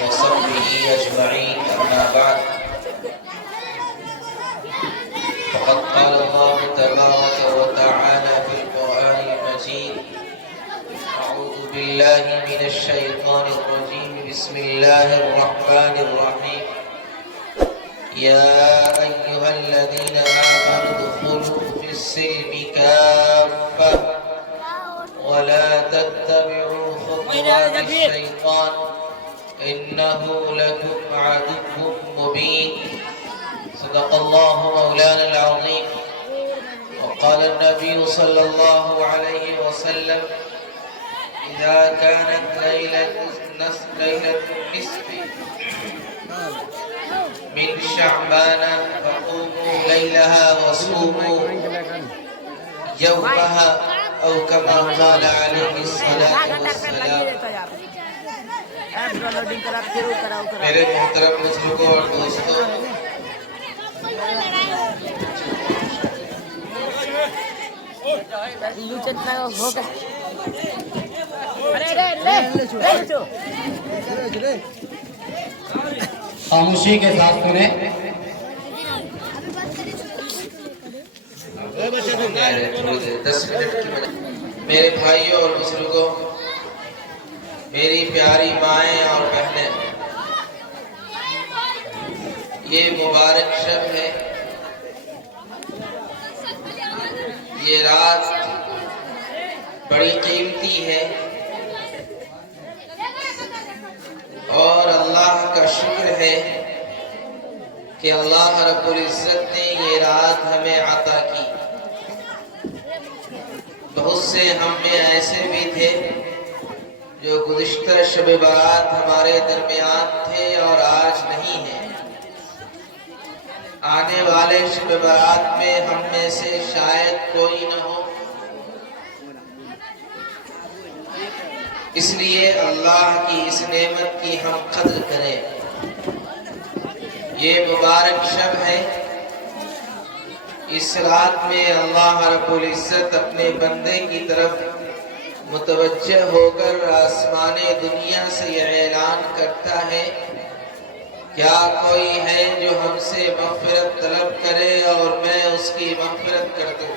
وصحبه أجمعين. أما بعد، فقد قال الله تبارك وتعالى في القرآن المجيد: أعوذ بالله من الشيطان الرجيم. بسم الله الرحمن الرحيم. يا أيها الذين آمنوا ادخلوا في السلم كافة ولا تتبعوا خطوات الشيطان إنه لكم عدو مبين. صدق الله مولانا العظيم. وقال النبي صلى الله عليه وسلم: إذا كانت ليلة النصف من شعبان فقوموا ليلها وصوموا يومها، أو كما قال عليه الصلاة والسلام. میرے محترم بزرگوں اور دوستوں، خاموشی کے ساتھ سنیں. میرے بھائیوں اور بزرگوں، میری پیاری مائیں اور بہنیں، یہ مبارک شب ہے، یہ رات بڑی قیمتی ہے، اور اللہ کا شکر ہے کہ اللہ رب العزت نے یہ رات ہمیں عطا کی. بہت سے ہم میں ایسے بھی تھے جو گزشتہ شب برات ہمارے درمیان تھے اور آج نہیں ہیں. آنے والے شب برات میں ہم میں سے شاید کوئی نہ ہو. اس لیے اللہ کی اس نعمت کی ہم قدر کریں. یہ مبارک شب ہے. اس رات میں اللہ رب العزت اپنے بندے کی طرف متوجہ ہو کر آسمان دنیا سے یہ اعلان کرتا ہے: کیا کوئی ہے جو ہم سے مغفرت طلب کرے اور میں اس کی مغفرت کر دوں؟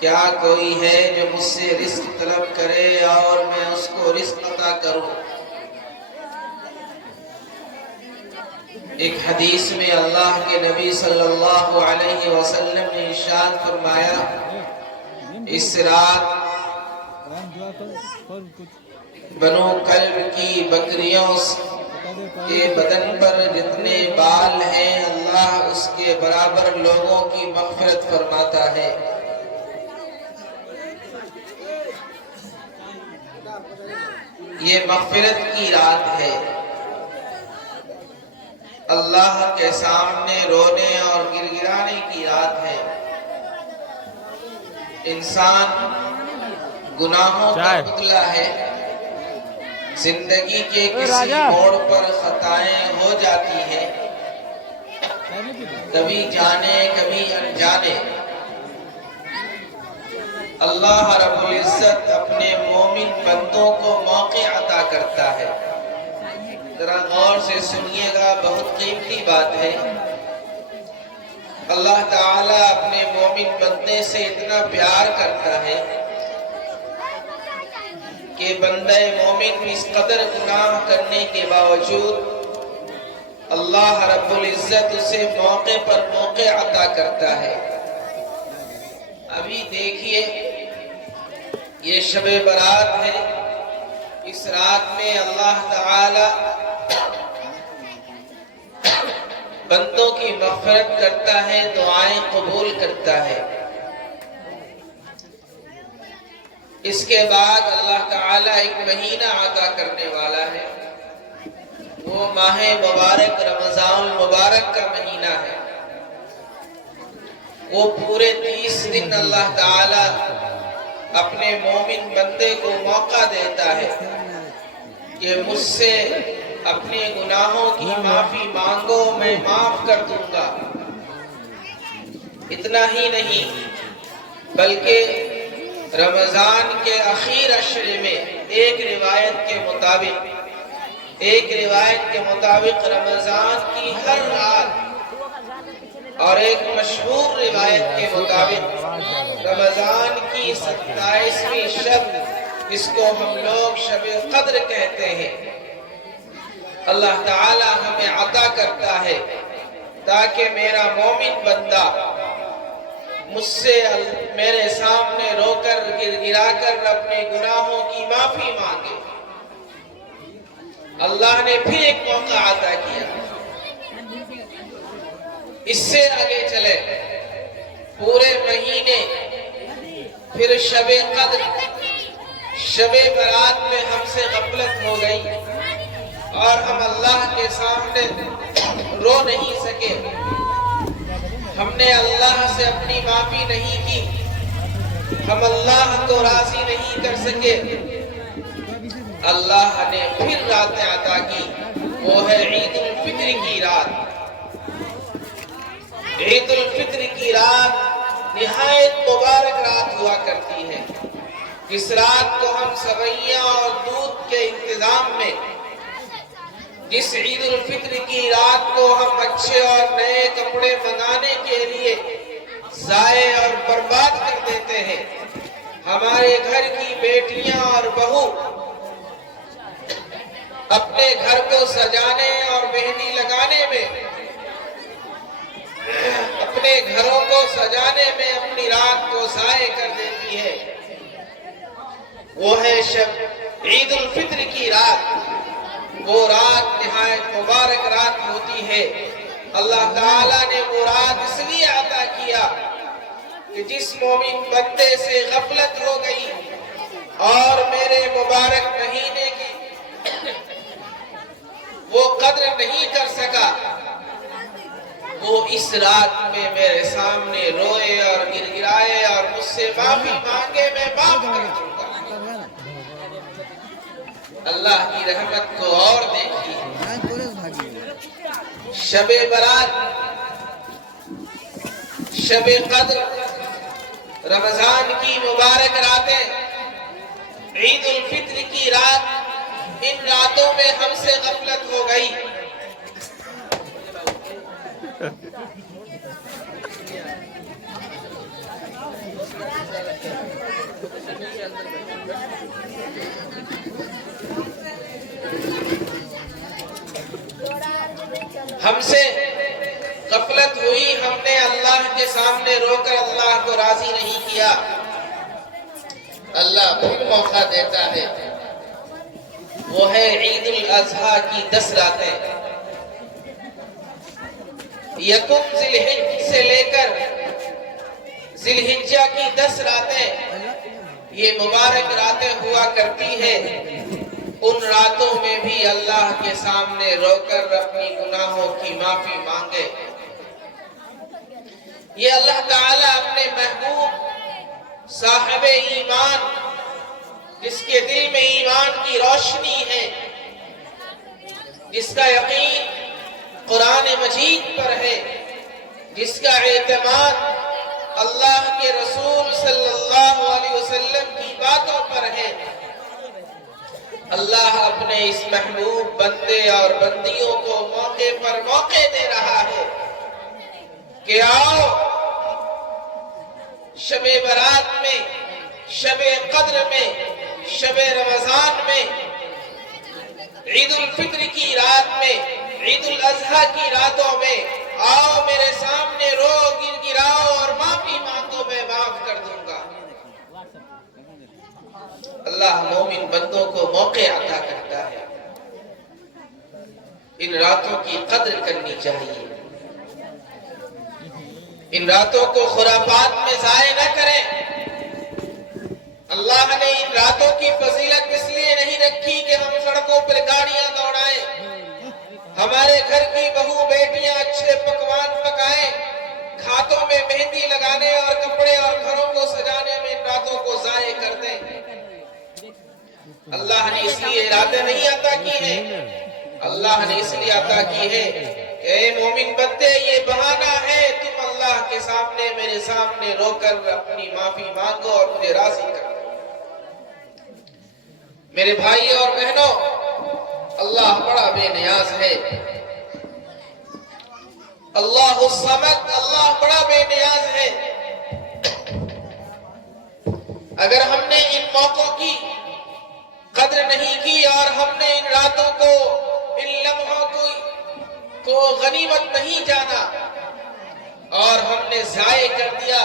کیا کوئی ہے جو مجھ سے رزق طلب کرے اور میں اس کو رزق عطا کروں؟ ایک حدیث میں اللہ کے نبی صلی اللہ علیہ وسلم نے ارشاد فرمایا: اس رات بنو کلب کی بکریوں کے بدن پر جتنے بال ہیں اللہ اس کے برابر لوگوں کی مغفرت فرماتا ہے. یہ مغفرت کی رات ہے. اللہ کے سامنے رونے اور گر گرانے کی رات ہے. انسان گناہوں کا پتلا ہے. زندگی کے کسی موڑ پر خطائیں ہو جاتی ہیں، کبھی جانے کبھی انجانے. اللہ رب العزت اپنے مومن بندوں کو موقع عطا کرتا ہے. ذرا غور سے سنیے گا، بہت قیمتی بات ہے. اللہ تعالیٰ اپنے مومن بندے سے اتنا پیار کرتا ہے کہ بندہ مومن اس قدر گناہ کرنے کے باوجود اللہ رب العزت اسے موقع پر موقع عطا کرتا ہے. ابھی دیکھیے، یہ شب برات ہے. اس رات میں اللہ تعالی بندوں کی مغفرت کرتا ہے، دعائیں قبول کرتا ہے. اس کے بعد اللہ تعالی ایک مہینہ عطا کرنے والا ہے. وہ ماہ مبارک رمضان المبارک کا مہینہ ہے. وہ پورے 30 دن اللہ تعالی اپنے مومن بندے کو موقع دیتا ہے کہ مجھ سے اپنے گناہوں کی معافی مانگو، میں معاف کر دوں گا. اتنا ہی نہیں بلکہ رمضان کے اخیر عشرے میں ایک روایت کے مطابق ایک روایت کے مطابق رمضان کی ہر رات اور ایک مشہور روایت کے مطابق رمضان کی 27ویں شب، جس کو ہم لوگ شب قدر کہتے ہیں، اللہ تعالی ہمیں عطا کرتا ہے تاکہ میرا مومن بندہ مجھ سے میرے سامنے رو کر گڑا کر اپنے گناہوں کی معافی مانگے۔ اللہ نے پھر ایک موقع عطا کیا، اس سے آگے چلے پورے مہینے، پھر شب قدر شب برات میں ہم سے غفلت ہو گئی اور ہم اللہ کے سامنے رو نہیں سکے، ہم نے اللہ سے اپنی معافی نہیں کی، ہم اللہ کو راضی نہیں کر سکے۔ اللہ نے پھر رات عطا کی، وہ ہے عید الفطر کی رات۔ عید الفطر کی رات نہایت مبارک رات ہوا کرتی ہے، اس رات کو ہم سویاں اور دودھ کے انتظام میں، جس عید الفطر کی رات کو ہم اچھے اور نئے کپڑے منگانے کے لیے ضائع اور برباد کر دیتے ہیں، ہمارے گھر کی بیٹیاں اور بہو اپنے گھر کو سجانے اور مہندی لگانے میں، اپنے گھروں کو سجانے میں اپنی رات کو ضائع کر دیتی ہے۔ وہ ہے شب عید الفطر کی رات، وہ رات نہایت مبارک رات ہوتی ہے۔ اللہ تعالیٰ نے وہ رات اس لیے عطا کیا کہ جس مومن بندے سے غفلت ہو گئی اور میرے مبارک مہینے کی وہ قدر نہیں کر سکا، وہ اس رات میں میرے سامنے روئے اور گڑگڑائے اور مجھ سے معافی مانگے، میں معاف کر دوں گا۔ اللہ کی رحمت کو اور دیکھیے، شب برات، شب قدر، رمضان کی مبارک راتیں، عید الفطر کی رات، ان راتوں میں ہم سے غفلت ہو گئی۔ ہم سے غفلت ہوئی، ہم نے اللہ کے سامنے رو کر اللہ کو راضی نہیں کیا۔ اللہ پھر موقع دیتا ہے، وہ ہے عید الاضحیٰ کی 10 راتیں، یکم ذی الحجہ سے لے کر ذی الحجہ کی 10 راتیں، یہ مبارک راتیں ہوا کرتی ہے۔ ان راتوں میں بھی اللہ کے سامنے رو کر اپنی گناہوں کی معافی مانگے۔ یہ اللہ تعالیٰ اپنے محبوب صاحب ایمان، جس کے دل میں ایمان کی روشنی ہے، جس کا یقین قرآن مجید پر ہے، جس کا اعتماد اللہ کے رسول صلی اللہ علیہ وسلم کی باتوں پر ہے، اللہ اپنے اس محبوب بندے اور بندیوں کو موقع پر موقع دے رہا ہے کہ آؤ شب برات میں، شب قدر میں، شب رمضان میں، عید الفطر کی رات میں، عید الاضحیٰ کی راتوں میں آؤ میرے سامنے رو گڑگڑاؤ اور معافی مانگو، میں معاف کر دوں گا۔ اللہ مومن بندوں کو موقع عطا کرتا ہے، ان راتوں کی قدر کرنی چاہیے، ان راتوں کو خرافات میں ضائع نہ کریں۔ اللہ نے ان راتوں کی فضیلت اس لیے نہیں رکھی کہ ہم سڑکوں پر گاڑیاں دوڑائیں، ہمارے گھر کی بہو بیٹیاں اچھے پکوان پکائیں، ہاتھوں میں مہندی لگانے اور کپڑے اور گھروں کو سجانے میں ان راتوں کو ضائع کر دیں۔ اللہ نے اس لیے راتیں نہیں عطا کی ہیں، اللہ نے اس لیے عطا کی ہے کہ اے مومن بندے، یہ بہانہ ہے، تم اللہ کے سامنے میرے سامنے رو کر اپنی معافی مانگو اور مجھے راضی کرو۔ میرے بھائی اور بہنوں، اللہ بڑا بے نیاز ہے۔ اللہ الصمد، اللہ بڑا بے نیاز ہے۔ اگر ہم نے ان موقعوں کی قدر نہیں کی اور ہم نے ان راتوں کو، ان لمحوں کو غنیمت نہیں جانا اور ہم نے ضائع کر دیا،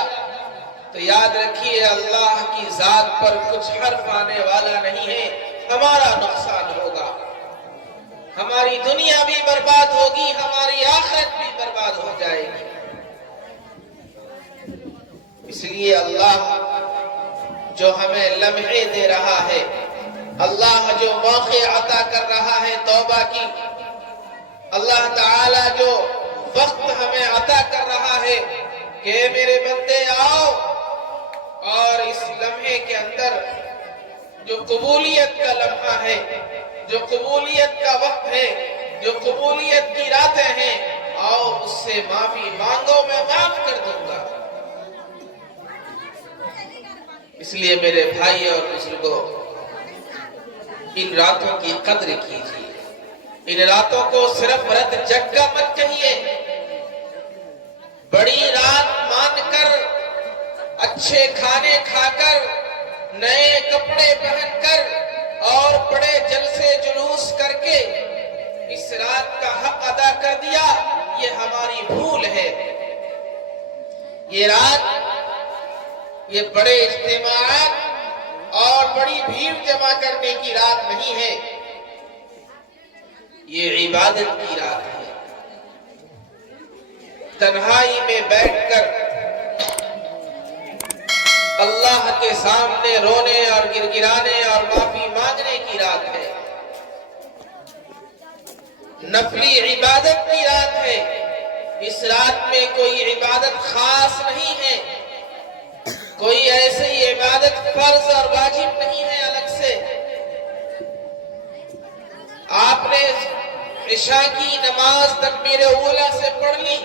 تو یاد رکھیے اللہ کی ذات پر کچھ حرف آنے والا نہیں ہے، ہمارا نقصان ہوگا، ہماری دنیا بھی برباد ہوگی، ہماری آخرت بھی برباد ہو جائے گی۔ اس لیے اللہ جو ہمیں لمحے دے رہا ہے، اللہ جو موقع عطا کر رہا ہے توبہ کی، اللہ تعالی جو وقت ہمیں عطا کر رہا ہے کہ میرے بندے آؤ، اور اس لمحے کے اندر جو قبولیت کا لمحہ ہے، جو قبولیت کا وقت ہے، جو قبولیت کی راتیں ہیں، آؤ مجھ سے معافی مانگو، میں معاف کر دوں گا۔ اس لیے میرے بھائی اور بزرگوں، ان راتوں کی قدر کیجیے، ان راتوں کو صرف رت جگہ مت کہیے، بڑی رات مان کر، اچھے کھانے کھا کر، نئے کپڑے پہن کر اور بڑے جلسے جلوس کر کے اس رات کا حق ادا کر دیا، یہ ہماری بھول ہے۔ یہ رات، یہ بڑے اجتماعات اور بڑی بھیڑ جمع کرنے کی رات نہیں ہے، یہ عبادت کی رات ہے۔ تنہائی میں بیٹھ کر اللہ کے سامنے رونے اور گڑگڑانے اور معافی مانگنے کی رات ہے، نفلی عبادت کی رات ہے۔ اس رات میں کوئی عبادت خاص نہیں ہے، کوئی ایسی عبادت فرض اور واجب نہیں ہے الگ سے۔ آپ نے عشاء کی نماز تکبیر اولیٰ سے پڑھ لی،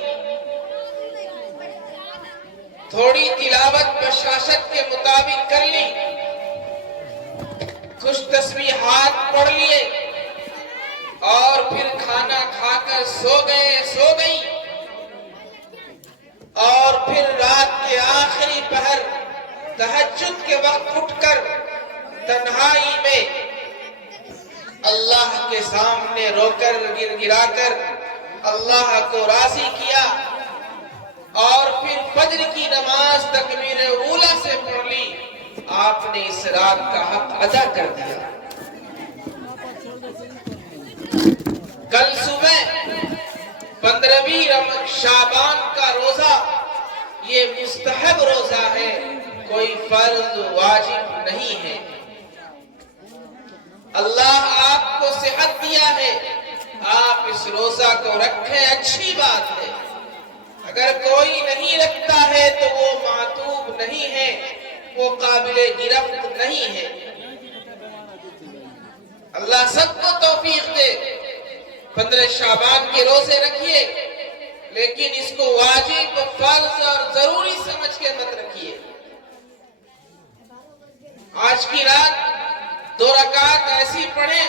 تھوڑی تلاوت بشاشت کے مطابق کر لی، کچھ تسبیحات پڑھ لیے اور پھر کھانا کھا کر سو گئی، اور پھر رات کے آخری پہر تہجد کے وقت اٹھ کر تنہائی میں اللہ کے سامنے رو کر گڑگڑا کر اللہ کو راضی کیا، اور پھر فجر کی نماز تکبیر اولیٰ سے پڑھ لی، آپ نے اس رات کا حق ادا کر دیا۔ کل صبح 15ویں شعبان کا روزہ یہ مستحب روزہ ہے، کوئی فرض واجب نہیں ہے۔ اللہ آپ کو صحت دیا ہے، آپ اس روزہ کو رکھیں، اچھی بات ہے۔ اگر کوئی نہیں رکھتا ہے تو وہ معتوب نہیں ہے، وہ قابل گرفت نہیں ہے۔ اللہ سب کو توفیق دے۔ 15 شعبان کے روزے رکھیے، لیکن اس کو واجب، فرض اور ضروری سمجھ کے مت رکھیے۔ آج کی رات 2 رکعت ایسی پڑھیں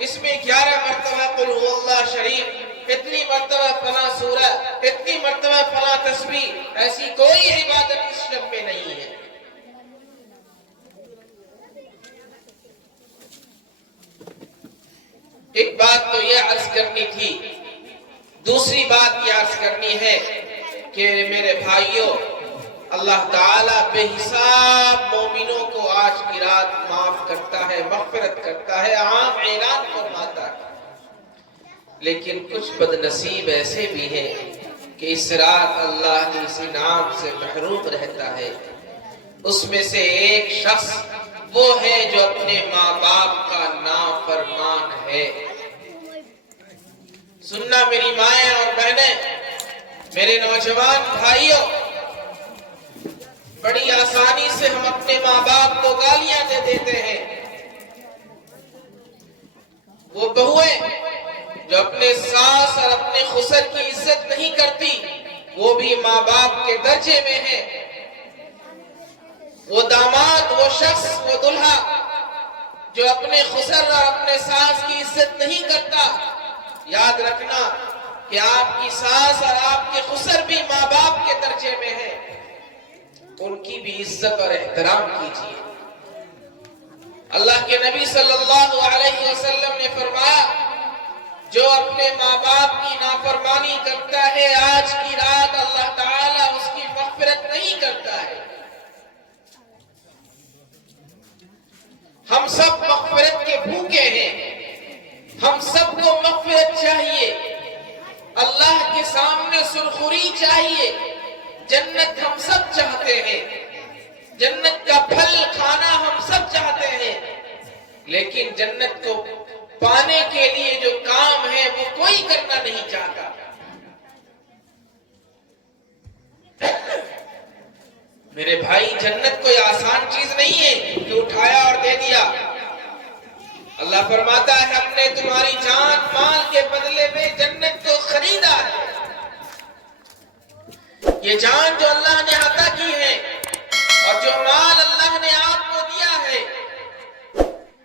جس میں 11 مرتبہ قل هو اللہ شریف، اتنی مرتبہ فلاں سورہ، اتنی مرتبہ فلاں تسبیح، ایسی کوئی عبادت اس شب میں نہیں ہے۔ ایک بات تو یہ عرض کرنی تھی، دوسری بات یہ عرض کرنی ہے کہ میرے بھائیوں، اللہ تعالیٰ بے حساب مومنوں کو آج کی رات معاف کرتا ہے، مغفرت کرتا ہے، عام اعلان فرماتا ہے۔ لیکن کچھ بد نصیب ایسے بھی ہیں کہ اس رات اللہ کے اس انعام سے محروم رہتا ہے۔ اس میں سے ایک شخص وہ ہے جو اپنے ماں باپ کا نافرمان ہے۔ سننا میری مائیں اور بہنیں، میرے نوجوان بھائیوں، بڑی آسانی سے ہم اپنے ماں باپ کو گالیاں دے دیتے ہیں۔ وہ بہویں جو اپنے ساس اور اپنے خسر کی عزت نہیں کرتی، وہ بھی ماں باپ کے درجے میں ہے۔ وہ داماد، وہ شخص، وہ دلہا جو اپنے خسر اور اپنے ساس کی عزت نہیں کرتا، یاد رکھنا کہ آپ کی ساس اور آپ کے خسر بھی ماں باپ کے درجے میں ہیں، ان کی بھی عزت اور احترام کیجیے۔ اللہ کے نبی صلی اللہ علیہ وسلم نے فرمایا، جو اپنے ماں باپ کی نافرمانی کرتا ہے آج کی رات اللہ تعالیٰ اس کی مغفرت نہیں کرتا ہے۔ ہم سب مغفرت کے بھوکے ہیں، ہم سب کو مغفرت چاہیے، اللہ کے سامنے سرخری چاہیے، جنت ہم سب چاہتے ہیں، جنت کا پھل کھانا ہم سب چاہتے ہیں، لیکن جنت کو پانے کے لیے جو کام ہے وہ کوئی کرنا نہیں چاہتا۔ میرے بھائی، جنت کوئی آسان چیز نہیں ہے کہ اٹھایا اور دے دیا۔ اللہ فرماتا ہے ہم نے تمہاری جان مال کے بدلے میں جنت کو خریدا ہے۔ یہ جان جو اللہ نے عطا کی ہے اور جو مال اللہ نے آپ کو دیا ہے،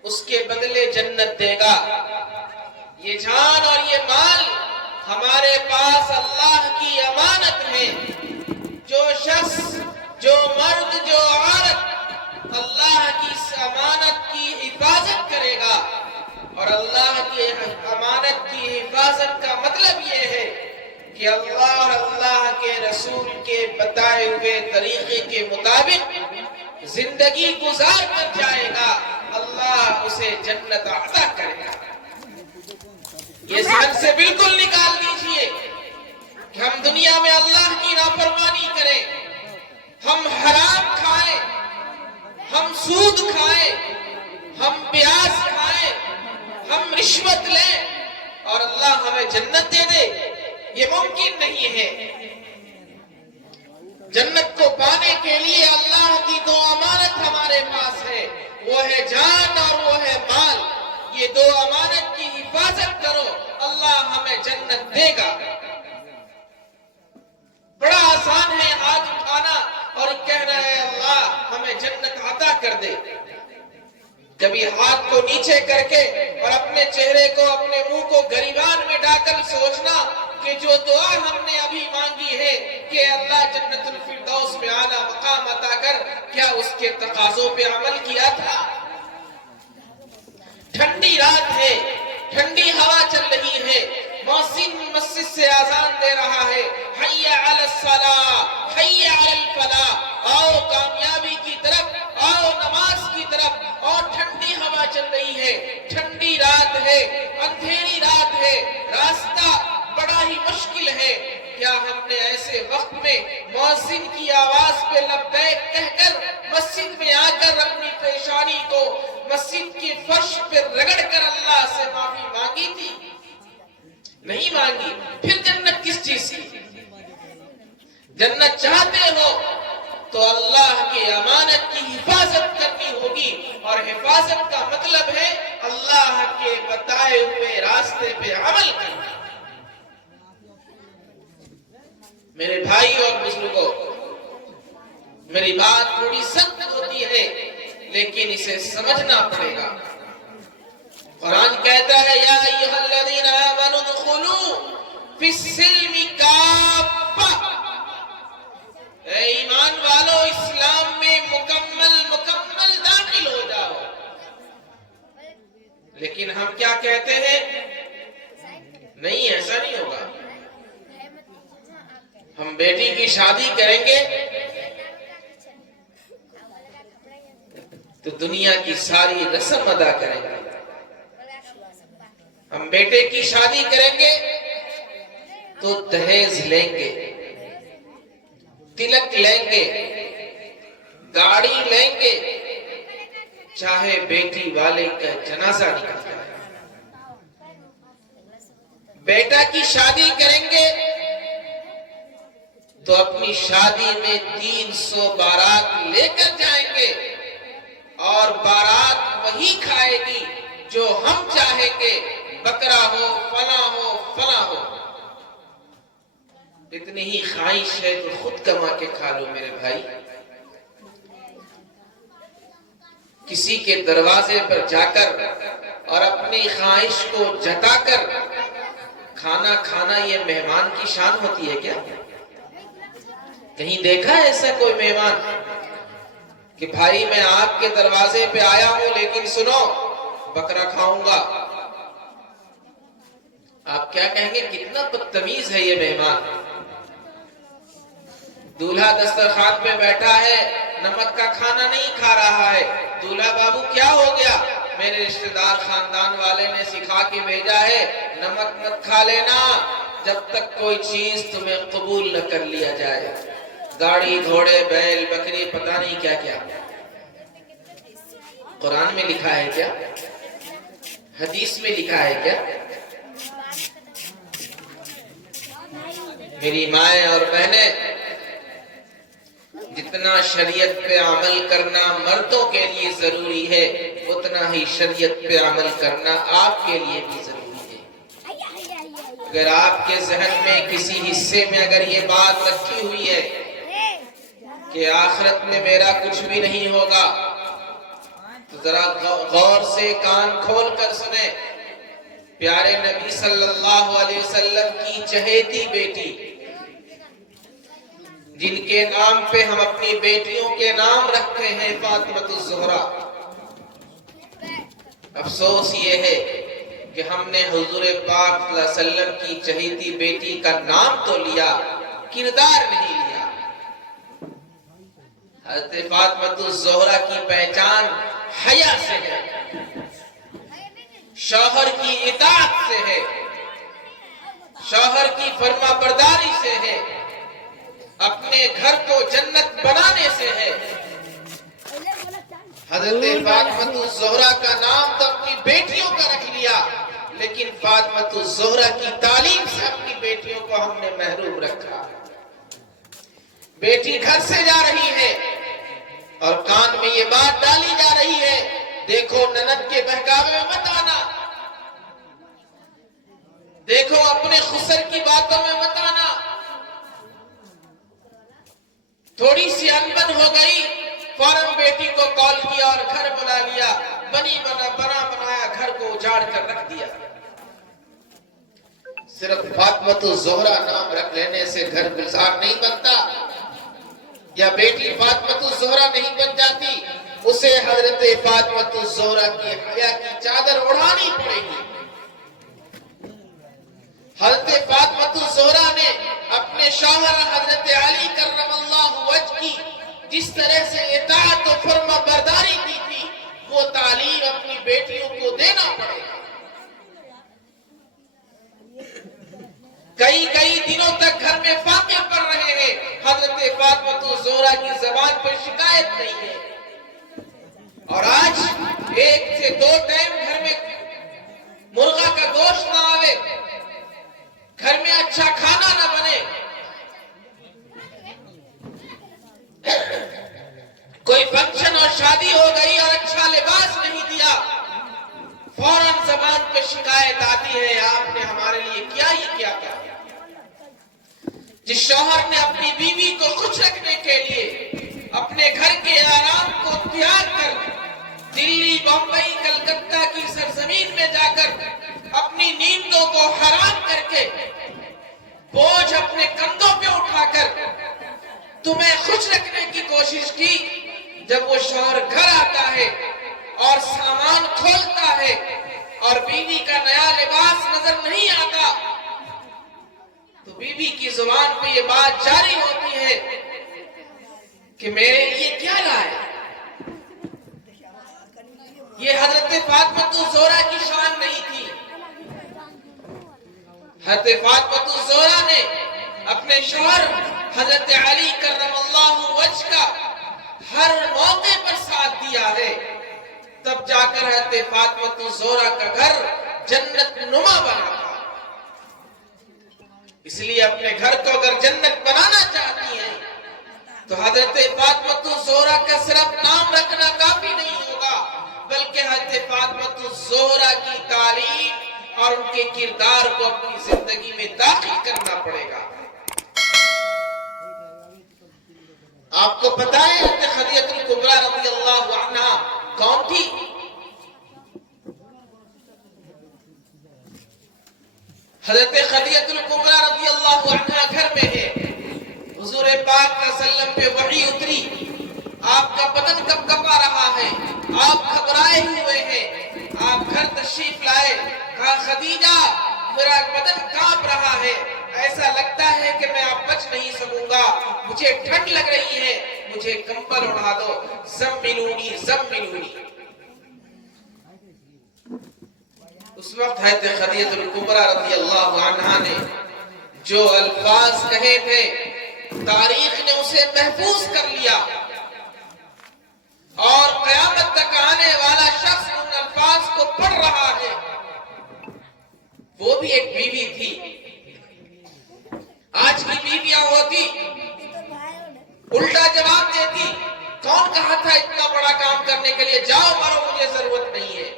اس کے بدلے جنت دے گا۔ یہ جان اور یہ مال ہمارے پاس اللہ کی امانت ہے۔ جو شخص، جو مرد، جو عورت اللہ کی اس امانت کی حفاظت کرے گا، اور اللہ کی امانت کی حفاظت کا مطلب یہ ہے کہ اللہ کے رسول کے بتائے ہوئے طریقے کے مطابق زندگی گزار کر جائے گا، اللہ اسے جنت عطا کرے گا۔ یہ ذہن سے بالکل نکال دیجئے کہ ہم دنیا میں اللہ کی نافرمانی کریں، ہم حرام کھائیں، ہم سود کھائیں، ہم پیاز کھائیں، ہم رشوت لیں اور اللہ ہمیں جنت دے دے، یہ ممکن نہیں ہے۔ جنت کو پانے کے لیے اللہ کی دو امانت ہمارے پاس ہے، وہ ہے جان اور وہ ہے مال۔ یہ دو امانت کی حفاظت کرو، اللہ ہمیں جنت دے گا۔ بڑا آسان ہے ہاتھ اٹھانا اور کہنا ہے اللہ ہمیں جنت عطا کر دے۔ کبھی ہاتھ کو نیچے کر کے اور اپنے چہرے کو، اپنے منہ کو گریبان میں ڈال کر سوچنا کہ جو دعا ہم نے ابھی مانگی ہے کہ اللہ جنت الفردوس میں اعلیٰ مقام عطا کر، کیا اس کے تقاضوں پہ عمل کیا تھا؟ ٹھنڈی رات ہے، ٹھنڈی ہوا چل رہی ہے، مؤذن مسجد سے اذان دے رہا ہے، حی علی الصلاۃ، حی علی الفلاح، آؤ کامیابی کی طرف، آؤ نماز کی طرف، اور ٹھنڈی ہوا چل رہی ہے، ٹھنڈی رات ہے، اندھیری رات ہے، راستہ بڑا ہی مشکل ہے۔ کیا ہم نے ایسے وقت میں مؤذن کی آواز پہ لبیک کہہ کر مسجد میں آ کر اپنی پریشانی کو مسجد کی فرش پہ رگڑ کر اللہ سے معافی مانگی تھی؟ نہیں مانگی۔ پھر جنت کس چیز کی؟ جنت چاہتے ہو تو اللہ کی امانت کی حفاظت کرنی ہوگی، اور حفاظت کا مطلب ہے اللہ کے بتائے ہوئے راستے پہ عمل کرنا۔ میرے بھائی اور بزرگوں، میری بات تھوڑی سخت ہوتی ہے لیکن اسے سمجھنا پڑے گا۔ قرآن کہتا ہے یا ایھا الذین آمنوا ادخلوا فی السلم کافہ، اے ایمان والو اسلام میں مکمل داخل ہو جاؤ۔ لیکن ہم کیا کہتے ہیں؟ نہیں، ایسا نہیں ہوگا، ہم بیٹی کی شادی کریں گے تو دنیا کی ساری رسم ادا کریں گے، ہم بیٹے کی شادی کریں گے تو دہیز لیں گے، تلک لیں گے، گاڑی لیں گے، چاہے بیٹی والے کا جنازہ نکل جائے۔ بیٹا کی شادی کریں گے تو اپنی شادی میں 300 بارات لے کر جائیں گے، اور بارات وہی کھائے گی جو ہم چاہیں گے، بکرا ہو، فلاں ہو، فلاں ہو۔ اتنی ہی خواہش ہے تو خود کما کے کھا لو میرے بھائی۔ کسی کے دروازے پر جا کر اور اپنی خواہش کو جتا کر کھانا کھانا یہ مہمان کی شان ہوتی ہے کیا؟ کہیں دیکھا ہے ایسا کوئی مہمان کہ بھائی میں آپ کے دروازے پہ آیا ہوں لیکن سنو بکرا کھاؤں گا؟ آپ کیا کہیں گے کتنا بدتمیز ہے یہ مہمان. دولہا دسترخوان پہ بیٹھا ہے نمک کا کھانا نہیں کھا رہا ہے. دولہا بابو کیا ہو گیا؟ میرے رشتہ دار خاندان والے نے سکھا کے بھیجا ہے نمک مت کھا لینا جب تک کوئی چیز تمہیں قبول نہ کر لیا جائے. گاڑی گھوڑے بیل بکری پتہ نہیں کیا کیا. قرآن میں لکھا ہے کیا؟ حدیث میں لکھا ہے کیا؟ میری مائیں اور بہنیں، جتنا شریعت پہ عمل کرنا مردوں کے لیے ضروری ہے اتنا ہی شریعت پہ عمل کرنا آپ کے لیے بھی ضروری ہے. اگر آپ کے ذہن میں کسی حصے میں اگر یہ بات رکھی ہوئی ہے کہ آخرت میں میرا کچھ بھی نہیں ہوگا تو ذرا غور سے کان کھول کر سنیں. پیارے نبی صلی اللہ علیہ وسلم کی چہیتی بیٹی جن کے نام پہ ہم اپنی بیٹیوں کے نام رکھتے ہیں فاطمۃ الزہرا، افسوس یہ ہے کہ ہم نے حضور پاک صلی اللہ علیہ وسلم کی چہیتی بیٹی کا نام تو لیا کردار نہیں لیا. حضرت فاطمۃ الزہرا کی پہچان حیا سے ہے، شوہر کی اطاعت سے ہے، شوہر کی فرما برداری سے ہے، اپنے گھر کو جنت بنانے سے ہے. حضرت فاطمۃ الزہرا کا نام تو اپنی بیٹیوں کا رکھ لیا لیکن فاطمۃ الزہرا کی تعلیم سے اپنی بیٹیوں کو ہم نے محروم رکھا. بیٹی گھر سے جا رہی ہے اور کان میں یہ بات ڈالی جا رہی ہے دیکھو نند کے بہکاوے میں مت آنا، دیکھو اپنے خسر کی باتوں میں مت آنا. تھوڑی سی انبن ہو گئی فوراً بیٹی کو کال کیا اور گھر بنا لیا، بنا بنایا گھر کو اجاڑ کر رکھ دیا. صرف فاطمۃ الزہرا نام رکھ لینے سے گھر گلزار نہیں بنتا یا بیٹی فاطمۃ الزہرا نہیں بن جاتی، اسے حضرت فاطمۃ الزہرا کی حیا کی چادر اڑانی پڑے گی. حضرت فاطمۃ الزہرا نے اپنے شوہر حضرت علی کرم اللہ وجہ کی جس طرح سے اطاعت و فرما برداری کی تھی وہ تعلیم اپنی بیٹیوں کو دینا پڑے گا. کئی دنوں تک گھر میں فاقے پڑ رہے ہیں، حضرت فاطمۃ الزہرا کی زبان پر شکایت نہیں ہے. اور آج 1 سے 2 ٹائم گھر میں مرغا کا گوشت نہ آوے، گھر میں اچھا کھانا نہ بنے، کوئی فنکشن اور شادی ہو گئی اور اچھا لباس نہیں دیا، فوراً زبان پہ شکایت آتی ہے آپ نے ہمارے لیے کیا ہی کیا تھا. جس شوہر نے اپنی بیوی کو خوش رکھنے کے لیے اپنے گھر کے آرام کو تیاگ کر دلی بمبئی کلکتہ کی سرزمین میں جا کر اپنی نیندوں کو حرام کر کے بوجھ اپنے کندھوں پہ اٹھا کر تمہیں خوش رکھنے کی کوشش کی، جب وہ شوہر گھر آتا ہے اور سامان کھولتا ہے اور بیوی کا نیا لباس نظر نہیں آتا تو بیوی کی زبان پہ یہ بات جاری ہوتی ہے کہ میرے لیے کیا لائے. یہ حضرت فاطمۃ الزہرا کی شان نہیں تھی. حضرت فاطمۃ الزہرا نے اپنے شوہر حضرت علی کرم اللہ وجہ کا ہر موقع پر ساتھ دیا ہے، تب جا کر حضرت فاطمۃ الزہرا کا گھر جنت نما بنا تھا. اس لیے اپنے گھر کو اگر جنت بنانا چاہتی ہیں تو حضرت فاطمۃ الزہرا کا صرف نام رکھنا کافی نہیں ہوگا بلکہ حضرت فاطمۃ الزہرا کی تعلیم اور ان کے کردار کو اپنی زندگی میں داخل کرنا پڑے گا. آپ کو پتہ ہے حضرت خدیجہ الکبریٰ رضی اللہ عنہا کون تھی؟ حضرت خدیجہ الکبریٰ رضی اللہ عنہا گھر میں ہے، حضور پاک صلی اللہ علیہ وسلم پہ وحی اتری، آپ کا بدن کب کپا رہا ہے، آپ گھبرائے ہوئے ہیں، آپ گھر تشریف لائے، کہا خدیجہ میرا بدن کانپ رہا ہے، ایسا لگتا ہے کہ میں اب بچ نہیں سکوں گا، مجھے ٹھنڈ لگ رہی ہے، مجھے کمبل اڑا دو، زملونی زملونی۔ اس وقت حضرت خدیجہ الکبریٰ رضی اللہ عنہا نے جو الفاظ کہے تھے تاریخ نے اسے محفوظ کر لیا، اور قیامت تک آنے والا شخص ان الفاظ کو پڑھ رہا ہے۔ وہ بھی ایک بیوی تھی، آج کی بیویاں ہوتی الٹا جواب دیتی، کون کہا تھا اتنا بڑا کام کرنے کے لیے، جاؤ مرو مجھے ضرورت نہیں ہے۔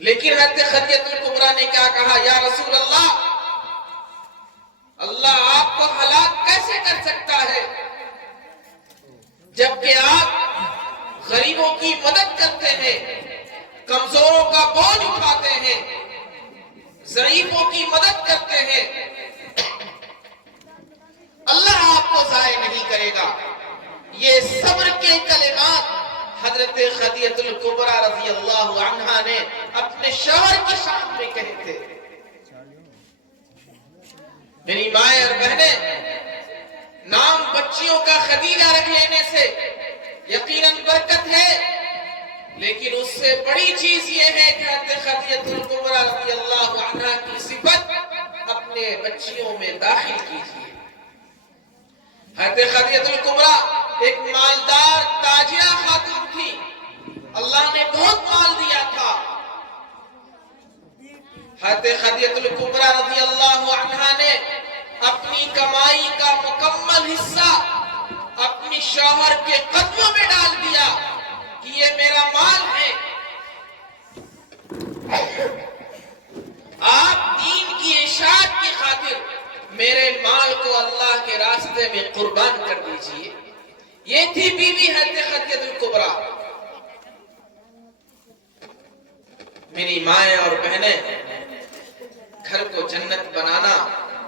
لیکن حضرت خدیجہ الکبریٰ نے کیا کہا، یا رسول اللہ، اللہ آپ کو ہلاک کیسے کر سکتا ہے جبکہ آپ غریبوں کی مدد کرتے ہیں، کمزوروں کا بوجھ اٹھاتے ہیں، ضعیفوں کی مدد کرتے ہیں، اللہ آپ کو ضائع نہیں کرے گا۔ یہ صبر کے کلمات حضرت خدیجہ الکبریٰ رضی اللہ عنہا نے اپنے شوہر کی شان میں کہے تھے۔ میری مائیں اور بہنیں، نام بچیوں کا خدیجہ رکھ لینے سے یقیناً برکت ہے، لیکن اس سے بڑی چیز یہ ہے کہ حضرت خدیجہ الکبریٰ رضی اللہ عنہا کی صفت اپنے بچیوں میں داخل کیجیے۔ حضرت خدیجہ الکبریٰ ایک مالدار تاجرہ خاتون تھی، اللہ نے بہت مال دیا تھا۔ حضرت خدیجہ الکبریٰ رضی اللہ عنہا نے اپنی کمائی کا مکمل حصہ اپنی شوہر کے قدموں میں ڈال دیا کہ یہ میرا مال ہے، آپ دین کی اشاعت کی خاطر میرے مال کو اللہ کے راستے میں قربان کر دیجئے۔ یہ تھی بیوی حضرت خدیجہ الکبریٰ۔ میری مائیں اور بہنیں، گھر کو جنت بنانا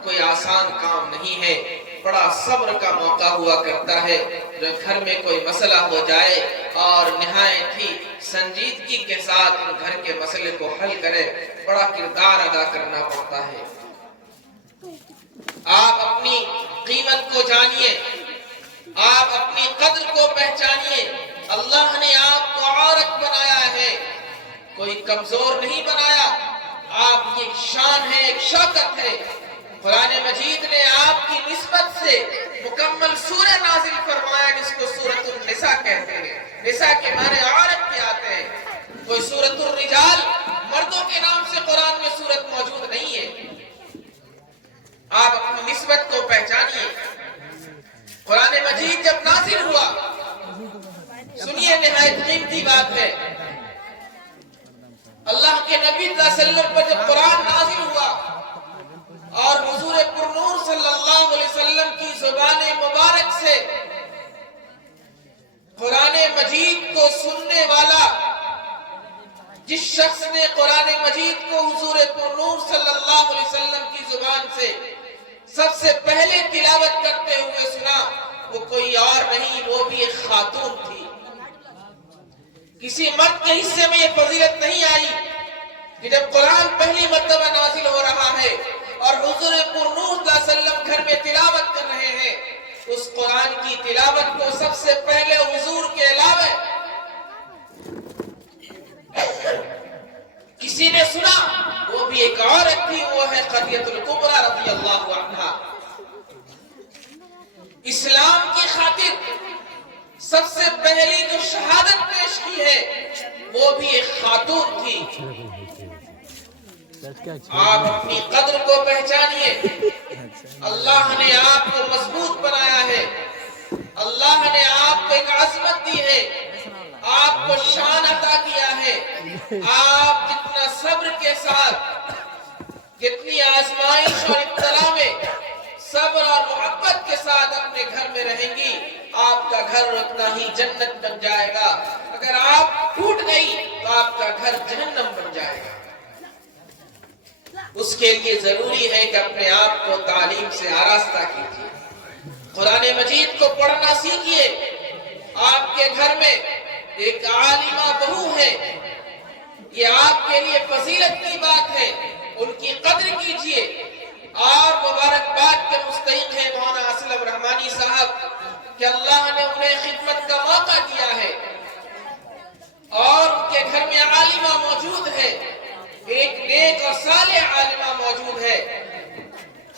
کوئی آسان کام نہیں ہے، بڑا صبر کا موقع ہوا کرتا ہے۔ جو گھر میں کوئی مسئلہ ہو جائے اور نہایت ہی سنجیدگی کے ساتھ گھر کے مسئلے کو حل کرے، بڑا کردار ادا کرنا پڑتا ہے۔ آپ اپنی قیمت کو جانیے، آپ اپنی قدر کو پہچانیے۔ اللہ نے آپ کو عورت بنایا ہے، کوئی کمزور نہیں بنایا، آپ کی ایک شان ہے، ایک شوکت ہے۔ قرآن مجید نے آپ کی نسبت سے مکمل سورہ نازل فرمایا جس کو سورۃ النساء کہتے ہیں۔ نساء کے معنی عورت کے آتے ہیں، کوئی سورۃ الرجال مردوں کے نام سے قرآن میں سورت موجود نہیں ہے۔ آپ اپنی نسبت کو پہچانیے۔ قرآن مجید جب نازل ہوا، سنیے نہایت قیمتی بات ہے، اللہ کے نبی صلی اللہ علیہ وسلم پر جب قرآن نازل ہوا اور حضور پرنور صلی اللہ علیہ وسلم کی زبان مبارک سے قرآن مجید کو سننے والا جس شخص نے قرآن مجید کو حضور پرنور صلی اللہ علیہ وسلم کی زبان سے سب سے پہلے تلاوت کرتے ہوئے سنا، وہ کوئی اور نہیں، وہ بھی ایک خاتون تھی۔ کسی مرد کے حصے میں یہ فضیلت نہیں آئی کہ جب قرآن پہلی مرتبہ نازل ہو رہا ہے اور حضور پرنور صلی اللہ علیہ وسلم گھر میں تلاوت کر رہے ہیں، اس قرآن کی تلاوت کو سب سے پہلے حضور کے علاوہ کسی نے سنا، وہ بھی ایک عورت تھی، وہ ہے خدیجہ الکبریٰ رضی اللہ عنہا۔ اسلام کی خاطر سب سے پہلی جو شہادت پیش کی ہے وہ بھی ایک خاتون تھی۔ آپ اپنی قدر کو پہچانیے، اللہ نے آپ کو مضبوط بنایا ہے، اللہ نے آپ کو ایک عظمت دی ہے، آپ کو شان عطا کیا ہے۔ آپ جتنا صبر کے ساتھ، جتنی آزمائش اور ابتلا میں صبر اور محبت کے ساتھ اپنے گھر میں رہیں گی، آپ کا گھر اتنا ہی جنت بن جائے گا، اگر آپ ٹوٹ گئی تو آپ کا گھر جہنم بن جائے گا۔ اس کے لیے ضروری ہے کہ اپنے آپ کو تعلیم سے آراستہ کیجیے، قرآن مجید کو پڑھنا سیکھیے۔ آپ کے گھر میں ایک عالمہ بہو ہے، یہ آپ کے لیے فضیلت کی بات ہے، ان کی قدر کیجیے۔ اور مبارکباد کے مستحق ہیں مولانا اسلم رحمانی صاحب کہ اللہ نے انہیں خدمت کا موقع دیا ہے اور ان کے گھر میں عالمہ موجود ہے، ایک نیک اور صالح عالمہ موجود ہے۔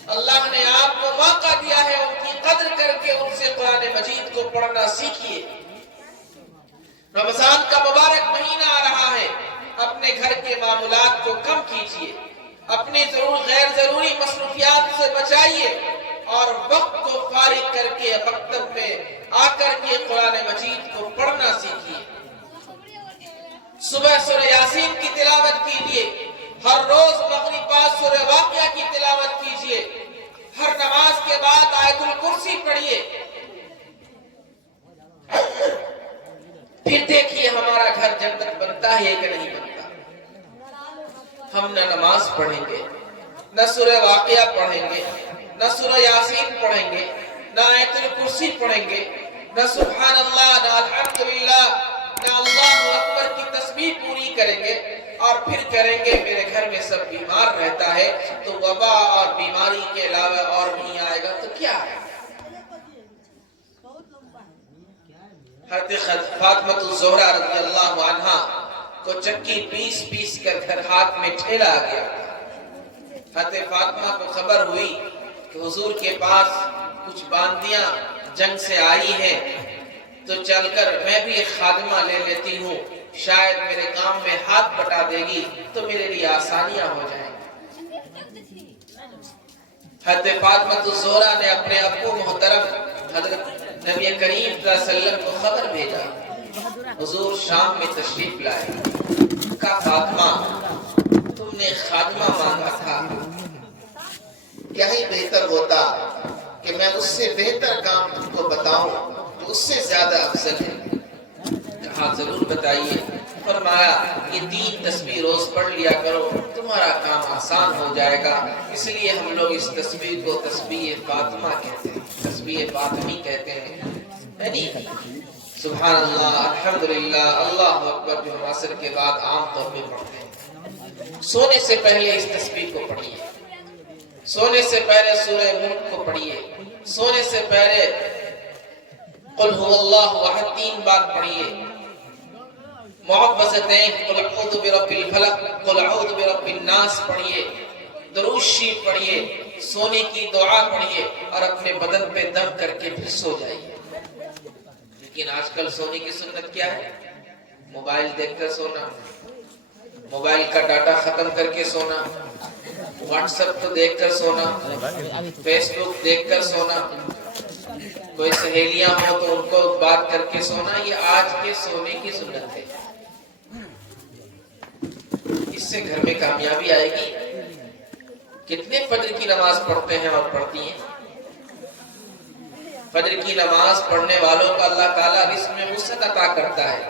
اللہ نے آپ کو موقع دیا ہے، ان کی قدر کر کے ان سے قرآن مجید کو پڑھنا سیکھیے۔ رمضان کا مبارک مہینہ آ رہا ہے، اپنے گھر کے معاملات کو کم کیجیے، اپنی غیر ضروری مصروفیات سے بچائیے اور وقت کو فارغ کر کے مکتب میں آ کر کے قرآن مجید کو پڑھنا سیکھیے۔ صبح سورہ یاسین کی تلاوت کیجیے، ہر روز مغرب بعد سورہ واقعہ کی تلاوت کیجیے، ہر نماز کے بعد آیت الکرسی پڑھیے۔ پھر دیکھیے ہمارا گھر جنت بنتا ہے کہ نہیں بنتا۔ ہم نہ نماز پڑھیں گے، نہ سورہ واقعہ پڑھیں گے، نہ سورہ یاسین پڑھیں گے، نہ آیت الکرسی پڑھیں گے، نہ سبحان اللہ، نہ الحمدللہ، نہ اللہ اکبر کی تسبیح پوری کریں گے، اور پھر کریں گے میرے گھر میں سب بیمار رہتا ہے تو وبا اور بیماری کے علاوہ اور نہیں آئے گا تو کیا ہے؟ حضرت فاطمہ الزہرا رضی اللہ عنہا کو چکی پیس پیس کر گھر ہاتھ میں ٹھیلا آ گیا۔ حضرت فاطمہ کو خبر ہوئی کہ حضور کے پاس کچھ باندیاں جنگ سے آئی ہیں، تو چل کر میں بھی ایک خادمہ لے لیتی ہوں، شاید میرے کام میں ہاتھ بٹا دے گی تو میرے لیے آسانیاں ہو جائیں گی۔ حضرت فاطمہ الزہرا نے اپنے ابو محترم حضرت نبی کریم صلی اللہ علیہ وسلم کو خبر بھیجا، حضور شام میں تشریف لائے۔ کہا فاطمہ تم نے خادمہ مانگا تھا، کیا ہی بہتر ہوتا کہ میں اس سے بہتر کام تم کو بتاؤں جو اس سے زیادہ افضل ہے۔ کہا ضرور بتائیے۔ فرمایا یہ 3 تسبیح روز پڑھ لیا کرو، تمہارا کام آسان ہو جائے گا۔ اس لیے ہم لوگ اس تسبیح کو تسبیح فاطمہ کہتے ہیں، تسبیح فاطمی کہتے ہیں، یعنی سبحان اللہ، الحمدللہ، اللہ اکبر، جو ہم عصر کے بعد عام طور پہ پڑھتے ہیں۔ سونے سے پہلے اس تسبیح کو پڑھیے، سونے سے پہلے سورہ ملک کو پڑھیے، سونے سے پہلے قل هو اللہ احد 3 بار پڑھیے، معوذتین قل اعوذ برب الفلق، قل اعوذ برب الناس پڑھیے، درود شریف پڑھیے، سونے کی دعا پڑھیے اور اپنے بدن پہ دم کر کے پھر سو جائیے۔ لیکن آج کل سونے کی سنت کیا ہے؟ موبائل دیکھ کر سونا، موبائل کا ڈاٹا ختم کر کے سونا، واٹس ایپ کو دیکھ کر سونا، فیس بک دیکھ کر سونا، کوئی سہیلیاں ہو تو ان کو بات کر کے سونا، یہ آج کے سونے کی سنت ہے۔ اس سے گھر میں کامیابی آئے گی؟ کتنے فجر کی نماز پڑھتے ہیں اور پڑھتی ہیں؟ فجر کی نماز پڑھنے والوں کا اللہ تعالیٰ رزق میں وسعت عطا کرتا ہے۔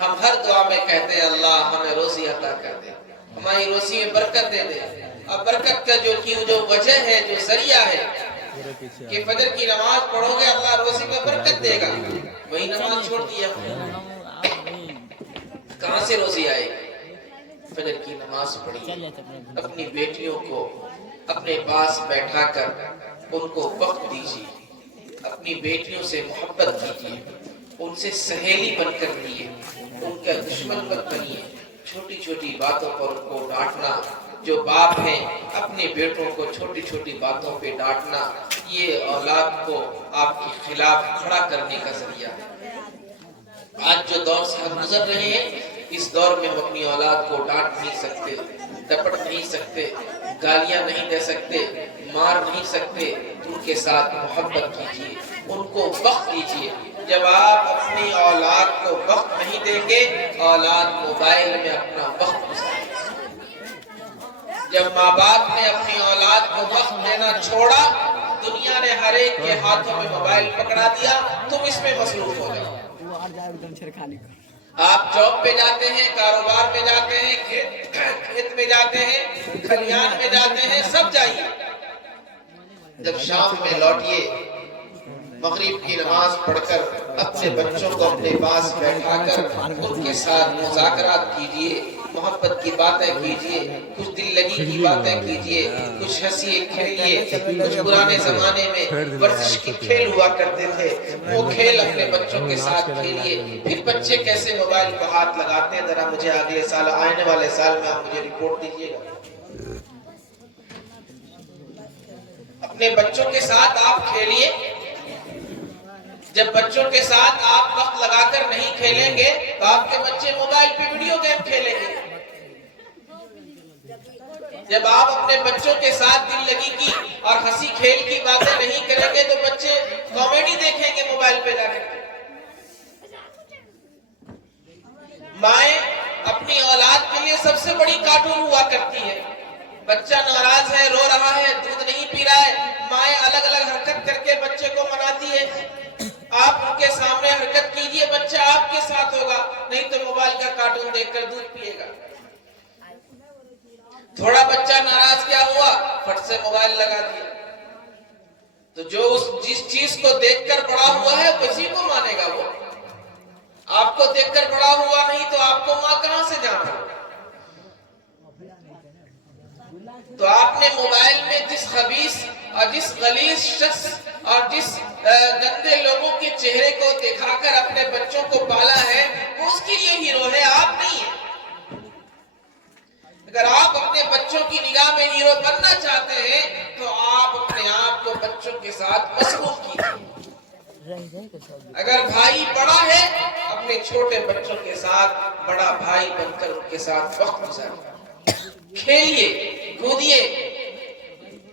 ہم ہر دعا میں کہتے ہیں اللہ ہمیں روزی عطا کر دے، ہماری روزی میں برکت دے دے۔ اب برکت کا جو وجہ ہے، جو ذریعہ ہے کہ فجر کی نماز پڑھو گے اللہ روزی میں برکت دے گا، وہی نماز چھوڑ دیا، کہاں سے روزی آئے گی؟ فجر کی نماز پڑھیے، اپنی بیٹیوں کو اپنے پاس بیٹھا کر ان کو وقت دیجیے، اپنی بیٹیوں سے محبت کیجیے، ان سے سہیلی بن کر رہیے، ان کا دشمن مت بنیے۔ چھوٹی چھوٹی باتوں پر ان کو ڈانٹنا، جو باپ ہیں اپنے بیٹوں کو چھوٹی چھوٹی باتوں پہ ڈانٹنا، یہ اولاد کو آپ کے خلاف کھڑا کرنے کا ذریعہ ہے۔ آج جو دور سے ہم گزر رہے ہیں، اس دور میں ہم اپنی اولاد کو ڈانٹ نہیں سکتے، ڈپٹ نہیں سکتے، گالیاں نہیں دے سکتے، مار نہیں سکتے۔ ان کے ساتھ محبت کیجیے، ان کو وقت دیجیے۔ جب آپ اپنی اولاد کو وقت نہیں دیں گے، اولاد موبائل میں اپنا وقت گزارے گا۔ جب ماں باپ نے اپنی اولاد کو وقت دینا چھوڑا دنیا نے ہر ایک کے ہاتھوں میں موبائل پکڑا دیا، تم اس میں مصروف ہو جاؤ۔ آپ جاب پہ جاتے ہیں، کاروبار میں جاتے ہیں، کھیت میں جاتے ہیں، کھلیان میں جاتے ہیں، سب جائیے، جب شام میں لوٹیے مغرب کی نماز پڑھ کر اپنے بچوں کو اپنے پاس بیٹھا کر ان کے ساتھ مذاکرات کیجئے، محبت کی باتیں کیجئے، کچھ دل لگی کی باتیں کیجئے، کچھ ہنسیے کھیلیے۔ کچھ پرانے زمانے میں ورزش کے کھیل ہوا کرتے تھے، وہ کھیل اپنے بچوں کے ساتھ کھیلیے۔ پھر بچے کیسے موبائل کو ہاتھ لگاتے ہیں، ذرا مجھے اگلے سال، آنے والے سال میں آپ مجھے رپورٹ دیجیے گا۔ اپنے بچوں کے ساتھ آپ کھیلیے۔ جب بچوں کے ساتھ آپ وقت لگا کر نہیں کھیلیں گے تو آپ کے بچے موبائل پہ ویڈیو گیم کھیلیں گے۔ جب آپ اپنے بچوں کے ساتھ دل لگی کی اور ہنسی کھیل کی باتیں نہیں کریں گے تو بچے کامیڈی دیکھیں گے موبائل پہ جا کر۔ مائیں اپنی اولاد کے لیے سب سے بڑی کارٹون ہوا کرتی ہے۔ بچہ ناراض ہے، رو رہا ہے، دودھ نہیں پی رہا ہے، مائیں الگ الگ حرکت کر کے بچے کو مناتی ہے۔ آپ ان کے سامنے حرکت کیجئے، بچہ آپ کے ساتھ ہوگا، نہیں تو موبائل کا کارٹون دیکھ کر دودھ پیے گا۔ تھوڑا بچہ ناراض کیا ہوا، فٹ سے موبائل لگا دیا۔ تو جو جس چیز کو دیکھ کر بڑا ہوا ہے اسی کو مانے گا وہ۔ آپ کو دیکھ کر بڑا ہوا نہیں تو آپ کو ماں کہاں سے جانا؟ تو آپ نے موبائل میں جس خبیث اور جس غلیظ شخص اور جس گندے لوگوں کے چہرے کو دکھا کر اپنے بچوں کو پالا ہے، وہ اس کے لیے ہیرو ہے، آپ نہیں ہیں۔ اگر آپ اپنے بچوں کی نگاہ میں ہیرو بننا چاہتے ہیں تو آپ اپنے آپ کو بچوں کے ساتھ مشغول کیجیے۔ اگر بھائی بڑا ہے، اپنے چھوٹے بچوں کے ساتھ بڑا بھائی بن کر ان کے ساتھ وقت گزاریں، کھیلیے کودیے۔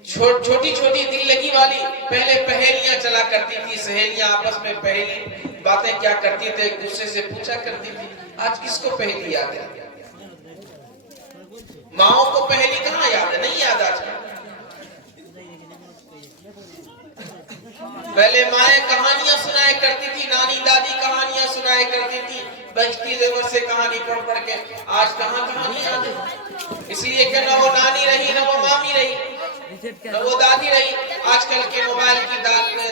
چھوٹی چھوٹی دل لگی والی پہلے پہیلیاں چلا کرتی تھی، سہیلیاں آپس میں پہلی باتیں کیا کرتی تھے، ایک دوسرے سے پوچھا کرتی تھی۔ آج کس کو پہلی یاد ہے؟ ماؤں کو پہلی کہاں یاد ہے؟ نہیں یاد آج کل۔ پہلے مائیں کہانیاں سنائے کرتی تھی، نانی دادی کہانیاں سنائے کرتی تھی، بچتی زیور سے کہانی پڑھ پڑھ کے۔ آج کہاں کہانی یاد ہے؟ اس لیے کہ نہ وہ نانی رہی، نہ وہ مامی رہی، نہ وہ دادی رہی۔ آج کل کے موبائل کی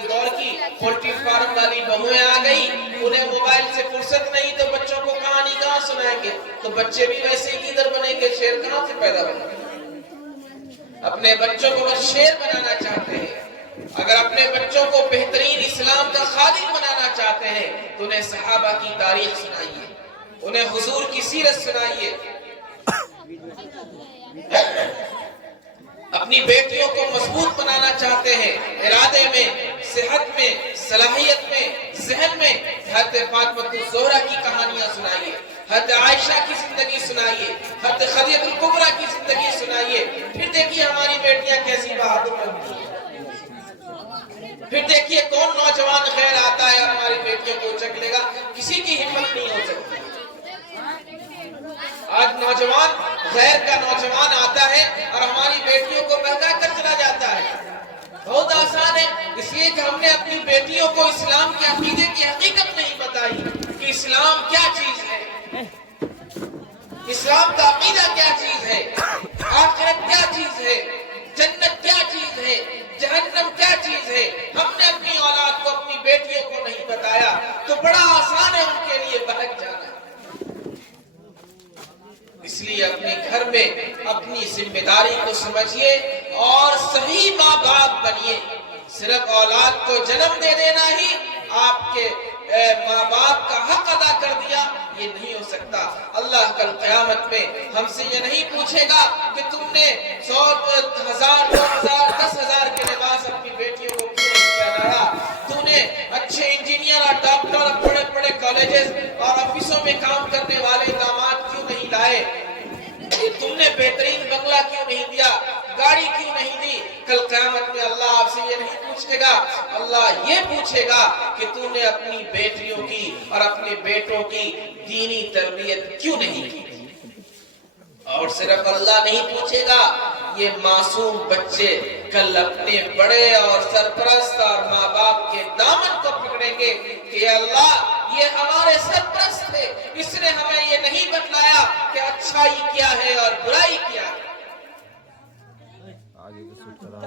دور کی پولٹری فارم والی بہویں آ گئی، انہیں موبائل سے فرصت نہیں تو بچوں کو کہانی کہاں سنائیں گے؟ تو بچے بھی ویسے ہی لیڈر بنیں گے، شیر کہاں سے پیدا بنیں گے؟ اپنے بچوں کو وہ شیر بنانا چاہتے ہیں۔ اگر اپنے بچوں کو بہترین اسلام کا خادم بنانا چاہتے ہیں تو انہیں صحابہ کی تاریخ سنائیے، انہیں حضور کی سیرت سنائیے۔ اپنی بیٹیوں کو مضبوط بنانا چاہتے ہیں، ارادے میں، صحت میں، صلاحیت میں، ذہن میں، حضرت فاطمہ الزہرا کی کہانیاں سنائیے، حضرت عائشہ کی زندگی سنائیے، حضرت خدیجہ الکبریٰ کی زندگی سنائیے۔ پھر دیکھیے ہماری بیٹیاں کیسی بہادر بنتی ہیں۔ پھر دیکھیے کون نوجوان خیر آتا ہے اور ہماری بیٹیوں کو اچک لے گا، کسی کی ہمت نہیں ہو سکتی۔ آج نوجوان غیر کا نوجوان آتا ہے اور ہماری بیٹیوں کو بہکا کر چلا جاتا ہے۔ بہت آسان ہے، اس لیے کہ ہم نے اپنی بیٹیوں کو اسلام کے عقیدے کی حقیقت نہیں بتائی کہ اسلام کیا چیز ہے، اسلام کا عقیدہ کیا چیز ہے، آخرت کیا چیز ہے، جنت کیا چیز ہے، جہنم کیا چیز ہے۔ ہم نے اپنی اولاد کو، اپنی بیٹیوں کو نہیں بتایا تو بڑا آسان ہے ان کے لیے بہک جانا۔ اس لیے اپنے گھر میں اپنی ذمہ داری کو سمجھیے اور صحیح ماں باپ بنیے۔ صرف اولاد کو جنم دے دینا ہی آپ کے ماں باپ کا حق ادا کر دیا، یہ نہیں ہو سکتا۔ اللہ کل قیامت میں ہم سے یہ نہیں پوچھے گا کہ تم نے 100 1000 2000 10,000 کے لباس اپنی بیٹیوں کو کیوں نہیں پہنایا، تو نے اچھے انجینئر اور ڈاکٹر اور بڑے بڑے کالجز اور آفسوں میں کام کرنے والے داماد کیوں نہیں لائے، تم نے بہترین بنگلہ کیوں نہیں دیا، گاڑی کیوں نہیں دی۔ کل قیامت میں اللہ آپ سے یہ نہیں پوچھے گا، اللہ یہ پوچھے گا کہ تو نے اپنی بیٹیوں کی اور اپنے بیٹوں کی دینی تربیت کیوں نہیں کی۔ اور صرف اللہ نہیں پوچھے گا، یہ معصوم بچے کل اپنے بڑے اور سرپرست اور ماں باپ کے دامن کو پکڑیں گے کہ اللہ یہ ہمارے سرپرست تھے، اس نے ہمیں یہ نہیں بتلایا کہ اچھائی کیا ہے اور برائی کیا ہے۔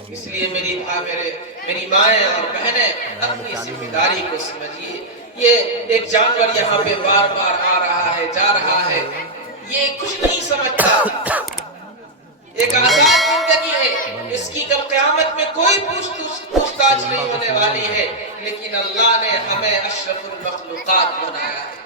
اس لیے میری مائیں اور بہنیں اپنی ذمہ داری کو سمجھیے۔ یہ ایک جانور یہاں پہ بار بار آ رہا ہے، جا رہا ہے، یہ کچھ نہیں سمجھتا، ایک آزاد زندگی ہے، اس کی کل قیامت میں کوئی پوچھ تاچھ نہیں ہونے والی ہے، لیکن اللہ نے ہمیں اشرف المخلوقات بنایا ہے۔